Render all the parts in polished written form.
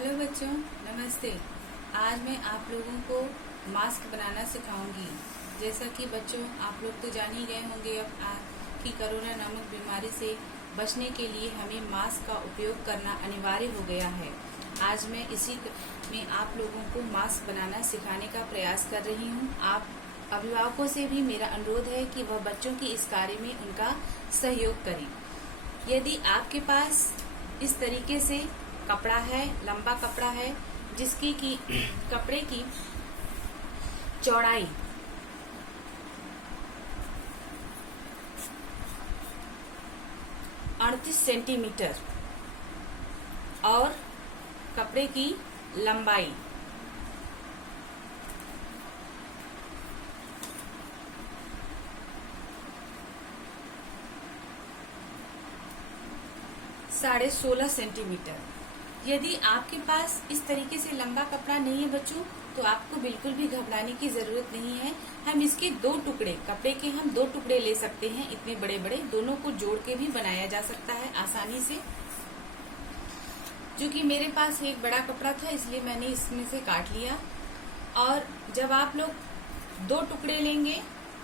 Hello बच्चों, नमस्ते। आज मैं आप लोगों को मास्क बनाना सिखाऊंगी। जैसा कि बच्चों आप लोग तो जान ही गए होंगे अब कि कोरोना नामक बीमारी से बचने के लिए हमें मास्क का उपयोग करना अनिवार्य हो गया है। आज मैं इसी में आप लोगों को मास्क बनाना सिखाने का प्रयास कर रही हूँ। आप अभिभावकों से भी मेरा अनुरोध है कि वह बच्चों की इस कार्य में उनका सहयोग करें। यदि आपके पास इस तरीके से कपड़ा है, लंबा कपड़ा है, जिसकी की कपड़े की चौड़ाई 38 सेंटीमीटर और कपड़े की लंबाई 16.5 सेंटीमीटर। यदि आपके पास इस तरीके से लंबा कपड़ा नहीं है बच्चों, तो आपको बिल्कुल भी घबराने की जरूरत नहीं है। हम इसके दो टुकड़े, कपड़े के हम दो टुकड़े ले सकते हैं। इतने बड़े बड़े दोनों को जोड़ के भी बनाया जा सकता है आसानी से। जो कि मेरे पास एक बड़ा कपड़ा था, इसलिए मैंने इसमें से काट लिया। और जब आप लोग दो टुकड़े लेंगे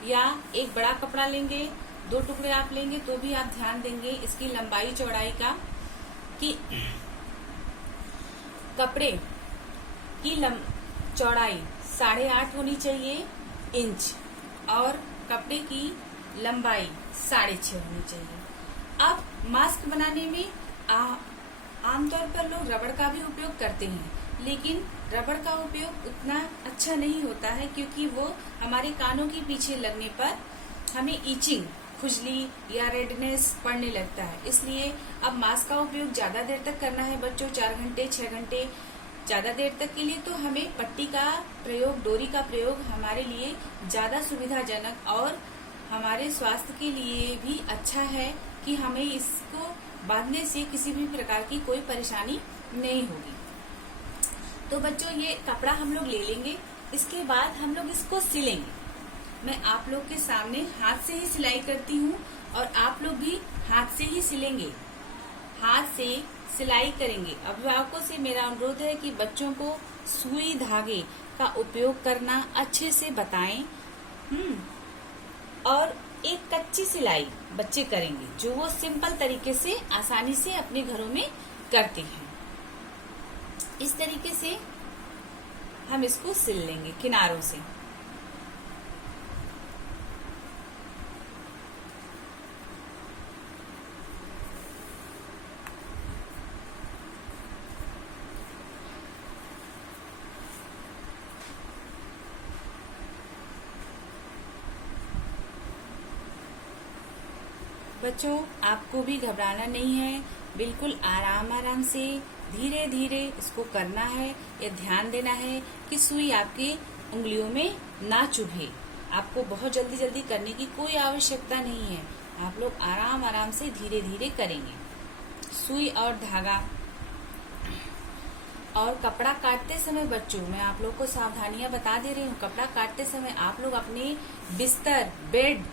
या एक बड़ा कपड़ा लेंगे, दो टुकड़े आप लेंगे, तो भी आप ध्यान देंगे इसकी लंबाई चौड़ाई का कि कपड़े की चौड़ाई 8.5 होनी चाहिए इंच और कपड़े की लंबाई 6.5 होनी चाहिए। अब मास्क बनाने में आमतौर पर लोग रबड़ का भी उपयोग करते हैं, लेकिन रबड़ का उपयोग उतना अच्छा नहीं होता है, क्योंकि वो हमारे कानों के पीछे लगने पर हमें ईचिंग, खुजली या रेडनेस पड़ने लगता है। इसलिए अब मास्क का उपयोग ज्यादा देर तक करना है बच्चों, 4 घंटे 6 घंटे ज्यादा देर तक के लिए, तो हमें पट्टी का प्रयोग, डोरी का प्रयोग हमारे लिए ज्यादा सुविधाजनक और हमारे स्वास्थ्य के लिए भी अच्छा है कि हमें इसको बांधने से किसी भी प्रकार की कोई परेशानी नहीं होगी। तो बच्चों ये कपड़ा हम लोग ले लेंगे, इसके बाद हम लोग इसको सिलेंगे। मैं आप लोग के सामने हाथ से ही सिलाई करती हूँ और आप लोग भी हाथ से ही सिलेंगे, हाथ से सिलाई करेंगे। अभिभावकों से मेरा अनुरोध है कि बच्चों को सुई धागे का उपयोग करना अच्छे से बताएं। और एक कच्ची सिलाई बच्चे करेंगे, जो वो सिंपल तरीके से आसानी से अपने घरों में करते हैं। इस तरीके से हम इसको सिल लेंगे किनारों से। बच्चों आपको भी घबराना नहीं है, बिल्कुल आराम आराम से धीरे धीरे इसको करना है। ये ध्यान देना है कि सुई आपके उंगलियों में ना चुभे। आपको बहुत जल्दी जल्दी करने की कोई आवश्यकता नहीं है, आप लोग आराम आराम से धीरे धीरे करेंगे। सुई और धागा और कपड़ा काटते समय बच्चों मैं आप लोग को सावधानियां बता दे रही हूँ। कपड़ा काटते समय आप लोग अपने बिस्तर, बेड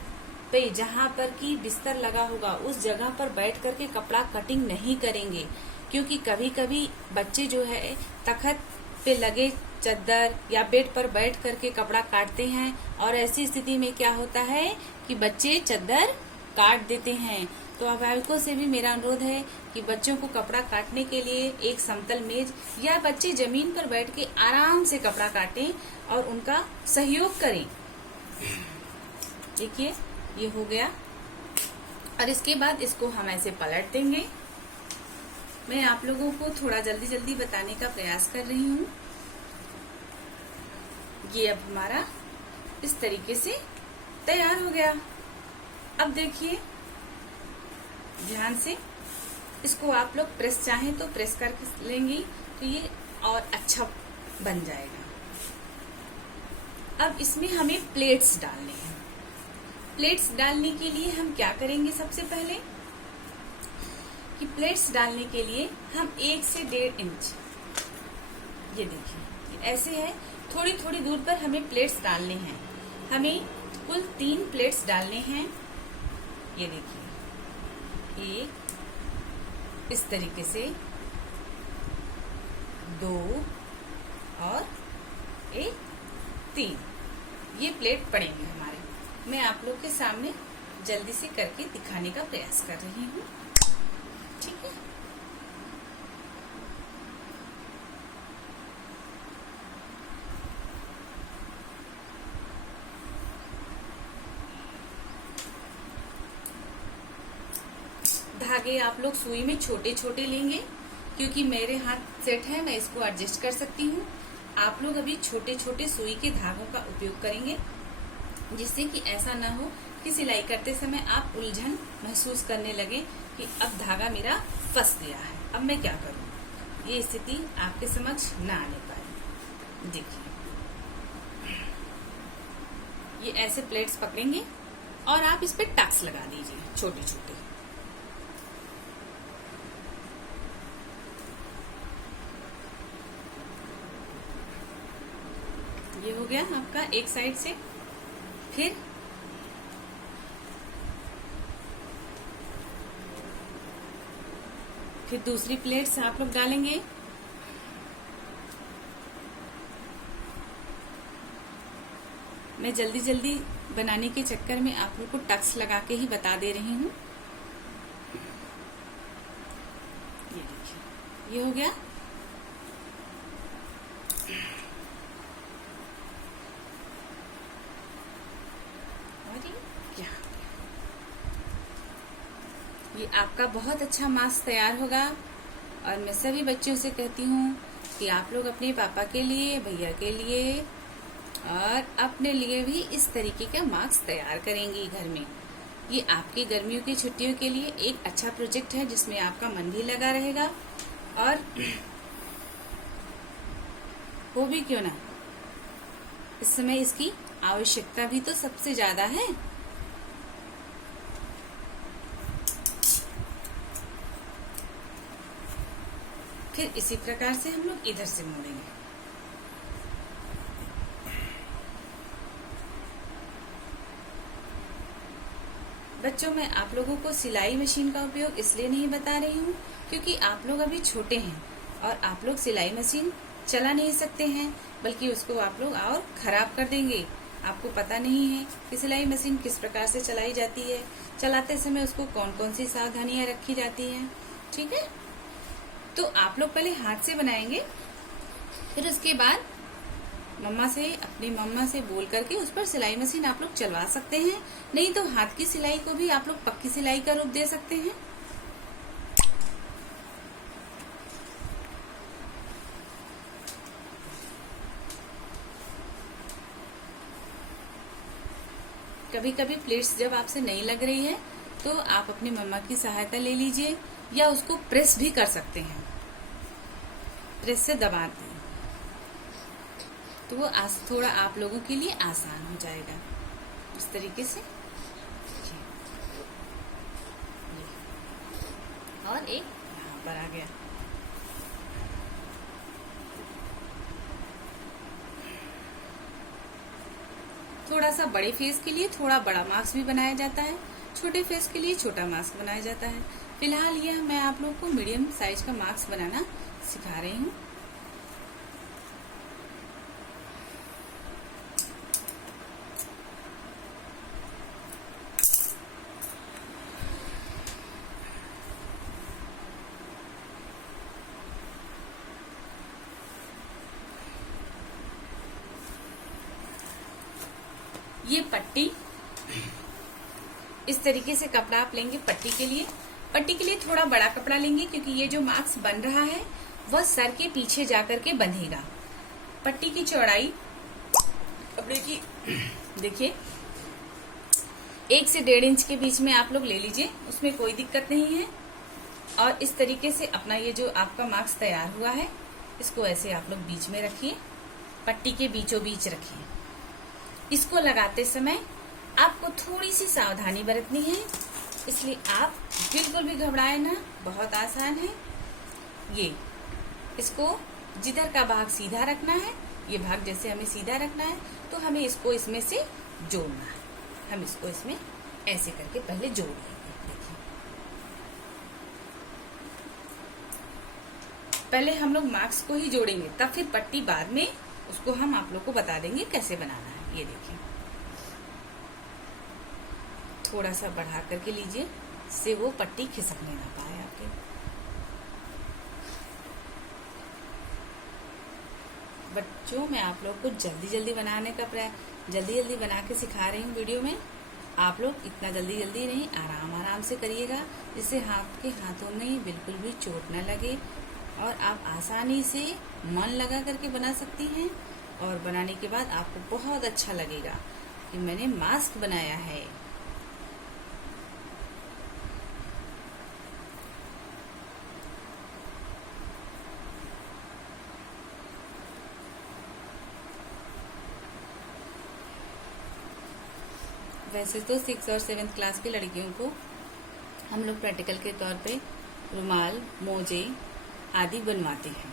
पे जहाँ पर की बिस्तर लगा होगा उस जगह पर बैठ करके कपड़ा कटिंग नहीं करेंगे, क्योंकि कभी कभी बच्चे जो है तख्त पे लगे चद्दर या बेड पर बैठ करके कपड़ा काटते हैं, और ऐसी स्थिति में क्या होता है कि बच्चे चद्दर काट देते हैं। तो अभिभावकों से भी मेरा अनुरोध है कि बच्चों को कपड़ा काटने के लिए एक समतल मेज या बच्चे जमीन पर बैठ के आराम से कपड़ा काटें और उनका सहयोग करें। देखिए ये हो गया, और इसके बाद इसको हम ऐसे पलट देंगे। मैं आप लोगों को थोड़ा जल्दी जल्दी बताने का प्रयास कर रही हूँ। ये अब हमारा इस तरीके से तैयार हो गया। अब देखिए ध्यान से, इसको आप लोग प्रेस चाहें तो प्रेस करके लेंगी तो ये और अच्छा बन जाएगा। अब इसमें हमें प्लेट्स डालने हैं। प्लेट्स डालने के लिए हम क्या करेंगे, सबसे पहले कि प्लेट्स डालने के लिए हम 1 से 1.5 इंच, ये देखिए ऐसे है, थोड़ी थोड़ी दूर पर हमें प्लेट्स डालने हैं। हमें कुल 3 प्लेट्स डालने हैं। ये देखिए एक, इस तरीके से 2 और 1 3। ये प्लेट पड़ेंगे हमारे। मैं आप लोग के सामने जल्दी से करके दिखाने का प्रयास कर रही हूँ, ठीक है। धागे आप लोग सुई में छोटे छोटे लेंगे, क्योंकि मेरे हाथ सेट है, मैं इसको एडजस्ट कर सकती हूँ। आप लोग अभी छोटे छोटे सुई के धागों का उपयोग करेंगे, जिससे कि ऐसा ना हो कि सिलाई करते समय आप उलझन महसूस करने लगे कि अब धागा मेरा फंस गया है, अब मैं क्या करूं। ये स्थिति आपके समक्ष ना आने पाए। देखिए, ये ऐसे प्लेट्स पकड़ेंगे और आप इस पे टक्स लगा दीजिए छोटे छोटे। ये हो गया आपका एक साइड से। फिर दूसरी प्लेट्स आप लोग डालेंगे। मैं जल्दी जल्दी बनाने के चक्कर में आप लोग को टक्स लगा के ही बता दे रही हूँ। ये देखिए, ये हो गया। ये आपका बहुत अच्छा मास्क तैयार होगा। और मैं सभी बच्चों से कहती हूँ कि आप लोग अपने पापा के लिए, भैया के लिए और अपने लिए भी इस तरीके का मास्क तैयार करेंगी घर में। ये आपकी गर्मियों की छुट्टियों के लिए एक अच्छा प्रोजेक्ट है, जिसमें आपका मन भी लगा रहेगा और हो भी क्यों ना, इस समय इसकी आवश्यकता भी तो सबसे ज्यादा है। फिर इसी प्रकार से हम लोग इधर से मोड़ेंगे। बच्चों, मैं आप लोगों को सिलाई मशीन का उपयोग इसलिए नहीं बता रही हूँ क्योंकि आप लोग अभी छोटे हैं और आप लोग सिलाई मशीन चला नहीं सकते हैं, बल्कि उसको आप लोग और खराब कर देंगे। आपको पता नहीं है कि सिलाई मशीन किस प्रकार से चलाई जाती है, चलाते समय उसको कौन कौन सी सावधानियां रखी जाती हैं, ठीक है। तो आप लोग पहले हाथ से बनाएंगे, फिर उसके बाद अपनी मम्मा से बोल करके उस पर सिलाई मशीन आप लोग चलवा सकते हैं। नहीं तो हाथ की सिलाई को भी आप लोग पक्की सिलाई का रूप दे सकते हैं। कभी कभी प्लेट्स जब आपसे नहीं लग रही है तो आप अपनी मम्मा की सहायता ले लीजिए, या उसको प्रेस भी कर सकते हैं। प्रेस से दबा दें तो वो थोड़ा आप लोगों के लिए आसान हो जाएगा। इस तरीके से और एक यहाँ पर आ गया। थोड़ा सा बड़े फेस के लिए थोड़ा बड़ा मास्क भी बनाया जाता है, छोटे फेस के लिए छोटा मास्क बनाया जाता है। फिलहाल ये मैं आप लोग को मीडियम साइज का मास्क बनाना सिखा रही हूँ। ये पट्टी, इस तरीके से कपड़ा आप लेंगे पट्टी के लिए। पट्टी के लिए थोड़ा बड़ा कपड़ा लेंगे, क्योंकि ये जो मास्क बन रहा है वह सर के पीछे जाकर के बंधेगा। पट्टी की चौड़ाई कपड़े की देखिए 1 से 1.5 इंच के बीच में आप लोग ले लीजिए, उसमें कोई दिक्कत नहीं है। और इस तरीके से अपना ये जो आपका मास्क तैयार हुआ है, इसको ऐसे आप लोग बीच में रखिए, पट्टी के बीचों बीच रखिए। इसको लगाते समय आपको थोड़ी सी सावधानी बरतनी है, इसलिए आप बिल्कुल भी घबराए ना, बहुत आसान है। ये इसको जिधर का भाग सीधा रखना है, ये भाग जैसे हमें सीधा रखना है, तो हमें इसको इसमें से जोड़ना है। हम इसको इसमें ऐसे करके पहले जोड़ लेंगे। देखिए, पहले हम लोग मार्क्स को ही जोड़ेंगे, तब फिर पट्टी बाद में उसको हम आप लोग को बता देंगे कैसे बनाना है। ये देखिए, थोड़ा सा बढ़ा करके लीजिए, इससे वो पट्टी खिसकने ना पाए आपके। बच्चों, मैं आप लोग को जल्दी जल्दी बनाने का जल्दी जल्दी बना के सिखा रही हूँ वीडियो में। आप लोग इतना जल्दी जल्दी नहीं, आराम आराम से करिएगा, जिससे आपके हाथों में बिल्कुल भी चोट न लगे और आप आसानी से मन लगा करके बना सकती हैं। और बनाने के बाद आपको बहुत अच्छा लगेगा कि मैंने मास्क बनाया है। वैसे तो 6 और 7 क्लास की लड़कियों को हम लोग प्रैक्टिकल के तौर पे रुमाल, मोजे आदि बनवाते हैं।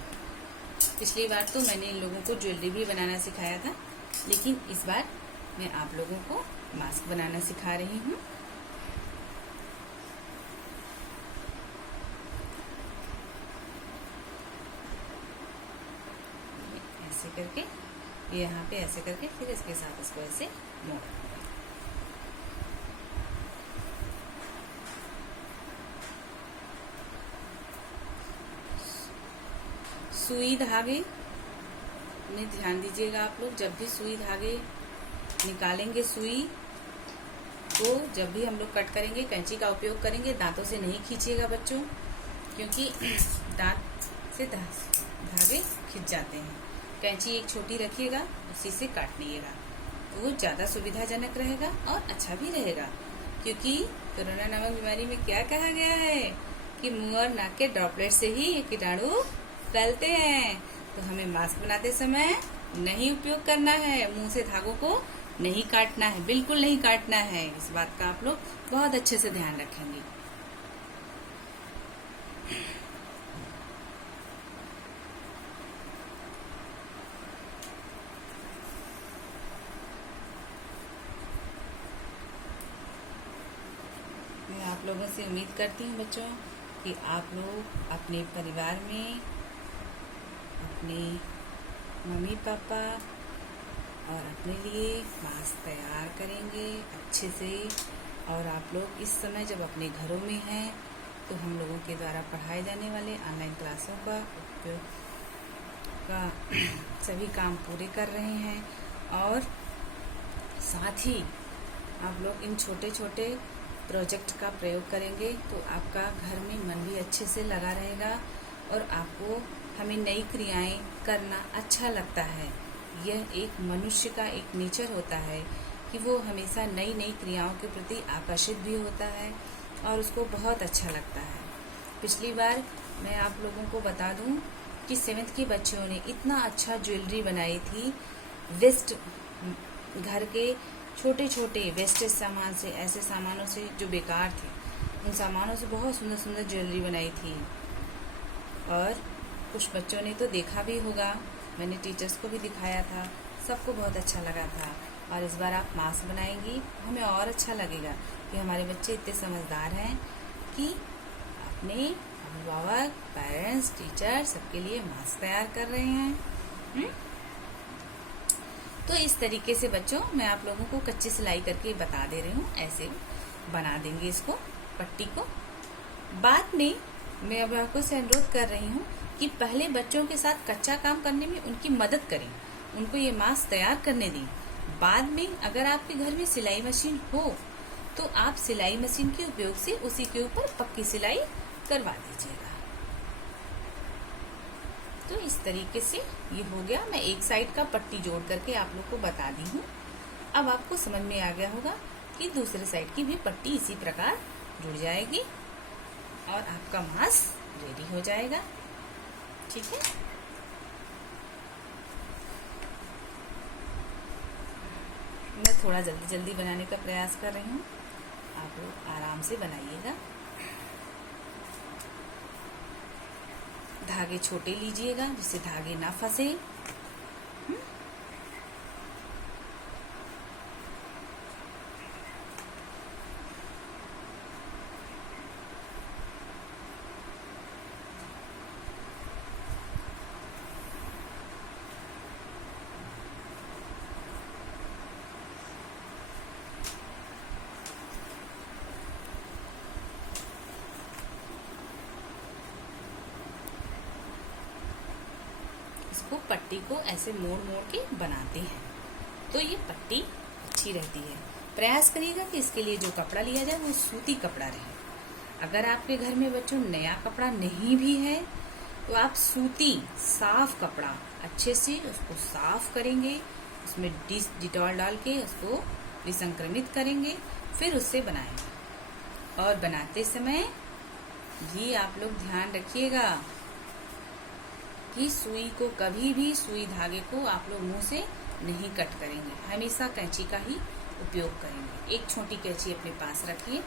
पिछली बार तो मैंने इन लोगों को ज्वेलरी भी बनाना सिखाया था, लेकिन इस बार मैं आप लोगों को मास्क बनाना सिखा रही हूँ। ऐसे करके, यहाँ पे ऐसे करके, फिर इसके साथ इसको ऐसे मोड़। सुई धागे में ध्यान दीजिएगा आप लोग, जब भी सुई धागे निकालेंगे, सुई को जब भी हम लोग कट करेंगे कैंची का उपयोग करेंगे, दांतों से नहीं खींचिएगा बच्चों, क्योंकि दांत से धागे खिंच जाते हैं। कैंची एक छोटी रखिएगा, उसी से काट लीजिएगा, तो वो ज्यादा सुविधाजनक रहेगा और अच्छा भी रहेगा। क्योंकि कोरोना नामक बीमारी में क्या कहा गया है कि मुंह और नाक के ड्रॉपलेट से ही ये कीटाणु फैलते हैं। तो हमें मास्क बनाते समय नहीं उपयोग करना है, मुंह से धागों को नहीं काटना है, बिल्कुल नहीं काटना है। इस बात का आप लोग बहुत अच्छे से ध्यान रखेंगे। मैं आप लोगों से उम्मीद करती हूँ बच्चों कि आप लोग अपने परिवार में अपने मम्मी पापा और अपने लिए मास्क तैयार करेंगे अच्छे से। और आप लोग इस समय जब अपने घरों में हैं तो हम लोगों के द्वारा पढ़ाए जाने वाले ऑनलाइन क्लासों का उपयोग का सभी काम पूरे कर रहे हैं। और साथ ही आप लोग इन छोटे छोटे प्रोजेक्ट का प्रयोग करेंगे तो आपका घर में मन भी अच्छे से लगा रहेगा और आपको हमें नई क्रियाएं करना अच्छा लगता है। यह एक मनुष्य का एक नेचर होता है कि वो हमेशा नई नई क्रियाओं के प्रति आकर्षित भी होता है और उसको बहुत अच्छा लगता है। पिछली बार मैं आप लोगों को बता दूं कि 7th के बच्चों ने इतना अच्छा ज्वेलरी बनाई थी, वेस्ट घर के छोटे छोटे वेस्टेज सामान से, ऐसे सामानों से जो बेकार थे, उन सामानों से बहुत सुंदर सुंदर ज्वेलरी बनाई थी। और कुछ बच्चों ने तो देखा भी होगा, मैंने टीचर्स को भी दिखाया था, सबको बहुत अच्छा लगा था। और इस बार आप मास्क बनाएंगी, हमें और अच्छा लगेगा कि हमारे बच्चे इतने समझदार हैं कि अपने अभिभावक, पेरेंट्स, टीचर सबके लिए मास्क तैयार कर रहे हैं। तो इस तरीके से बच्चों मैं आप लोगों को कच्ची सिलाई करके बता दे रही हूँ, ऐसे बना देंगे इसको, पट्टी को। बाद में मैं अभिभावकों से अनुरोध कर रही हूँ कि पहले बच्चों के साथ कच्चा काम करने में उनकी मदद करें, उनको ये मास्क तैयार करने दें। बाद में अगर आपके घर में सिलाई मशीन हो तो आप सिलाई मशीन के उपयोग से उसी के ऊपर पक्की सिलाई करवा दीजिएगा। तो इस तरीके से ये हो गया। मैं एक साइड का पट्टी जोड़ करके आप लोग को बता दी हूँ। अब आपको समझ में आ गया होगा कि दूसरे साइड की भी पट्टी इसी प्रकार जुड़ जाएगी और आपका मास्क रेडी हो जाएगा। ठीक है, मैं थोड़ा जल्दी जल्दी बनाने का प्रयास कर रही हूँ, आप लोग आराम से बनाइएगा। धागे छोटे लीजिएगा जिससे धागे ना फंसे। इसको पट्टी को ऐसे मोड़ मोड़ के बनाते हैं तो ये पट्टी अच्छी रहती है। प्रयास करिएगा कि इसके लिए जो कपड़ा लिया जाए वो सूती कपड़ा रहे। अगर आपके घर में बच्चों नया कपड़ा नहीं भी है तो आप सूती साफ कपड़ा अच्छे से उसको साफ करेंगे, उसमें डिटॉल डाल के उसको विसंक्रमित करेंगे, फिर उससे बनाएंगे। और बनाते समय ये आप लोग ध्यान रखिएगा कि सुई को कभी भी सुई धागे को आप लोग मुंह से नहीं कट करेंगे, हमेशा कैंची का ही उपयोग करेंगे। एक छोटी कैंची अपने पास रखिए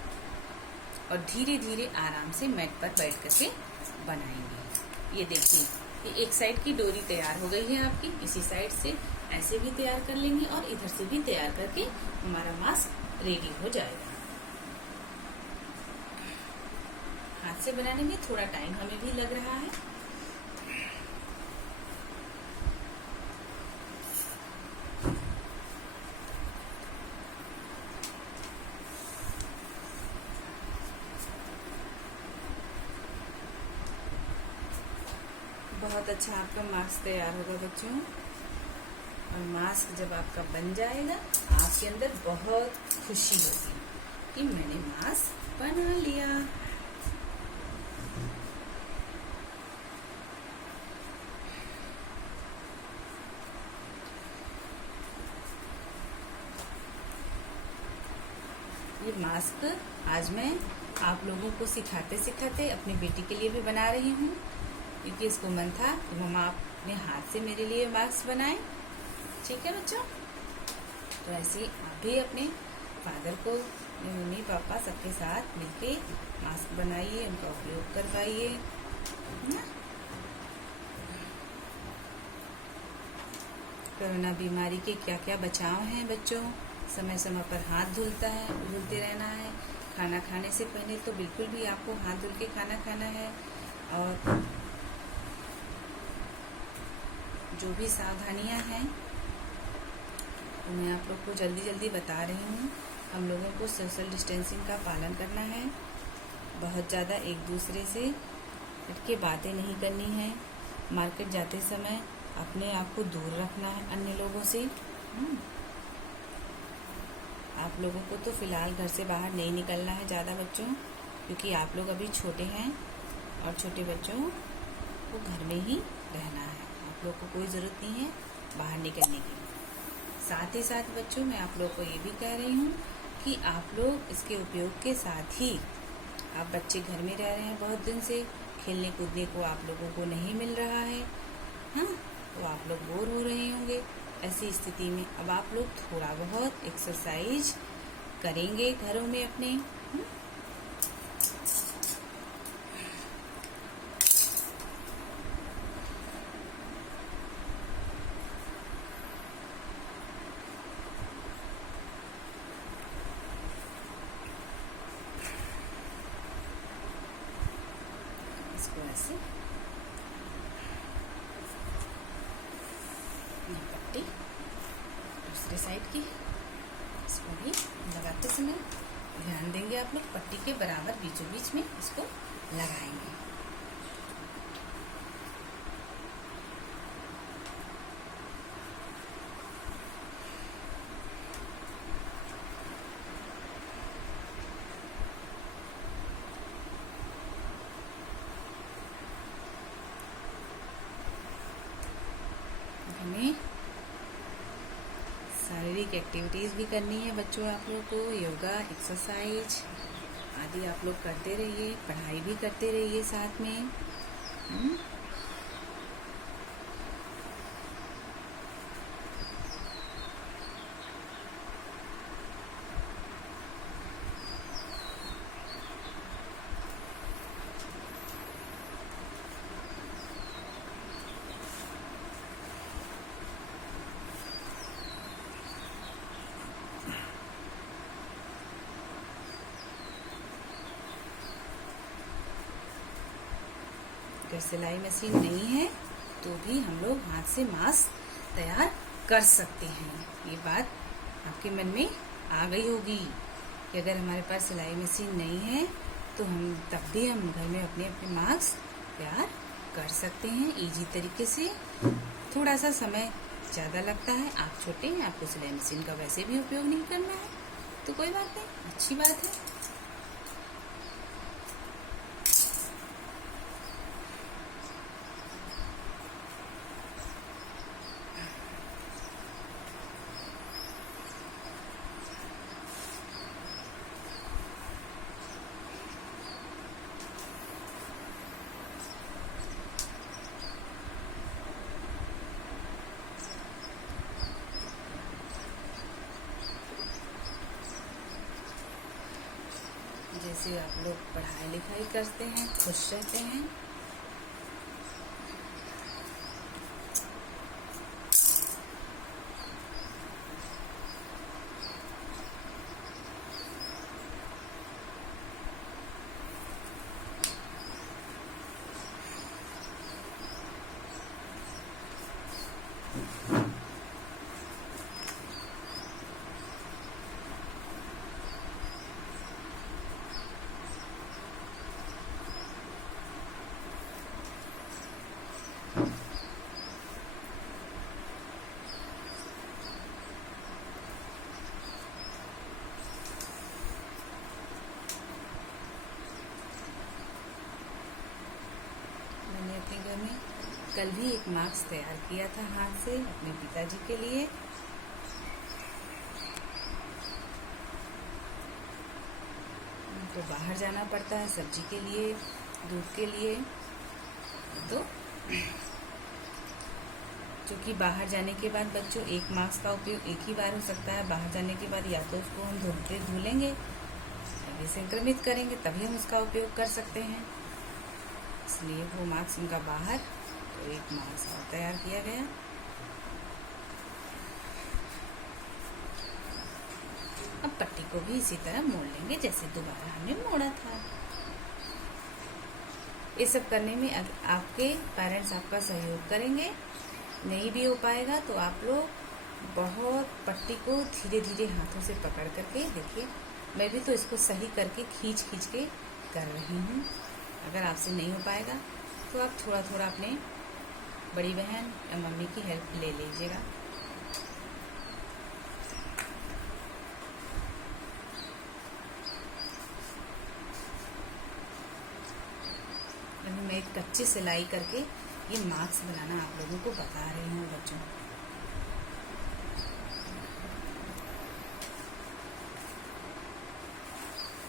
और धीरे धीरे आराम से मैट पर बैठ करके बनाएंगे। ये देखिए, ये एक साइड की डोरी तैयार हो गई है आपकी। इसी साइड से ऐसे भी तैयार कर लेंगे और इधर से भी तैयार करके हमारा मास्क रेडी हो जाएगा। हाथ से बनाने में थोड़ा टाइम हमें भी लग रहा है। बहुत अच्छा आपका मास्क तैयार होगा बच्चों। और मास्क जब आपका बन जाएगा आपके अंदर बहुत खुशी होगी कि मैंने मास्क बना लिया। ये मास्क आज मैं आप लोगों को सिखाते सिखाते अपनी बेटी के लिए भी बना रही हूँ, क्योंकि इसको मन था कि मम्मा आप अपने हाथ से मेरे लिए मास्क बनाएं। ठीक है बच्चों, तो ऐसे आप भी अपने फादर को, मम्मी पापा सबके साथ मिलके मास्क बनाइए, उनका उपयोग करवाइए। कोरोना बीमारी के क्या क्या बचाव हैं बच्चों। समय समय पर हाथ धुलते रहना है। खाना खाने से पहले तो बिल्कुल भी आपको हाथ धुल के खाना खाना है। और जो भी सावधानियां हैं तो मैं आप लोग को जल्दी जल्दी बता रही हूँ। हम लोगों को सोशल डिस्टेंसिंग का पालन करना है। बहुत ज़्यादा एक दूसरे से हट के बातें नहीं करनी है। मार्केट जाते समय अपने आप को दूर रखना है अन्य लोगों से। आप लोगों को तो फिलहाल घर से बाहर नहीं निकलना है ज़्यादा बच्चों, क्योंकि आप लोग अभी छोटे हैं और छोटे बच्चों को घर में ही रहना है। आप लोग को कोई ज़रूरत नहीं है बाहर निकलने की। साथ ही साथ बच्चों मैं आप लोग को ये भी कह रही हूँ कि आप लोग इसके उपयोग के साथ ही, आप बच्चे घर में रह रहे हैं बहुत दिन से, खेलने कूदने को आप लोगों को नहीं मिल रहा है, हाँ, तो आप लोग बोर हो रहे होंगे। ऐसी स्थिति में अब आप लोग थोड़ा बहुत एक्सरसाइज करेंगे घरों में अपने। इसको ऐसे पट्टी दूसरे साइड की, इसको भी लगाते समय ध्यान देंगे आप लोग, पट्टी के बराबर बीचों बीच में इसको लगाएंगे। हमें शारीरिक एक्टिविटीज़ भी करनी है बच्चों। आप लोगों को योगा, एक्सरसाइज आदि आप लोग करते रहिए, पढ़ाई भी करते रहिए साथ में। अगर सिलाई मशीन नहीं है तो भी हम लोग हाथ से मास्क तैयार कर सकते हैं। ये बात आपके मन में आ गई होगी कि अगर हमारे पास सिलाई मशीन नहीं है तो हम तब भी हम घर में अपने अपने मास्क तैयार कर सकते हैं इजी तरीके से। थोड़ा सा समय ज़्यादा लगता है। आप छोटे हैं, आपको सिलाई मशीन का वैसे भी उपयोग नहीं करना है, तो कोई बात नहीं, अच्छी बात है। जैसे आप लोग पढ़ाई लिखाई करते हैं, खुश रहते हैं, मैंने अपने घर में कल भी एक मास्क तैयार किया था हाथ से अपने पिताजी के लिए। तो बाहर जाना पड़ता है सब्जी के लिए, दूध के लिए, तो क्योंकि बाहर जाने के बाद बच्चों एक मास्क का उपयोग एक ही बार हो सकता है। बाहर जाने के बाद या तो उसको हम धुलेंगे या भी संक्रमित करेंगे, तभी हम उसका उपयोग कर सकते हैं। इसलिए वो मास्क उनका बाहर, तो एक मास्क और तैयार किया गया। अब पट्टी को भी इसी तरह मोड़ लेंगे जैसे दोबारा हमने मोड़ा था। ये सब करने में आपके पेरेंट्स आपका सहयोग करेंगे। नहीं भी हो पाएगा तो आप लोग बहुत पट्टी को धीरे धीरे हाथों से पकड़ करके देखिए, मैं भी तो इसको सही करके खींच के कर रही हूँ। अगर आपसे नहीं हो पाएगा तो आप थोड़ा थोड़ा अपने बड़ी बहन या मम्मी की हेल्प ले लीजिएगा। अभी मैं एक कच्ची सिलाई करके ये मास्क बनाना आप लोगों को बता रही हूँ।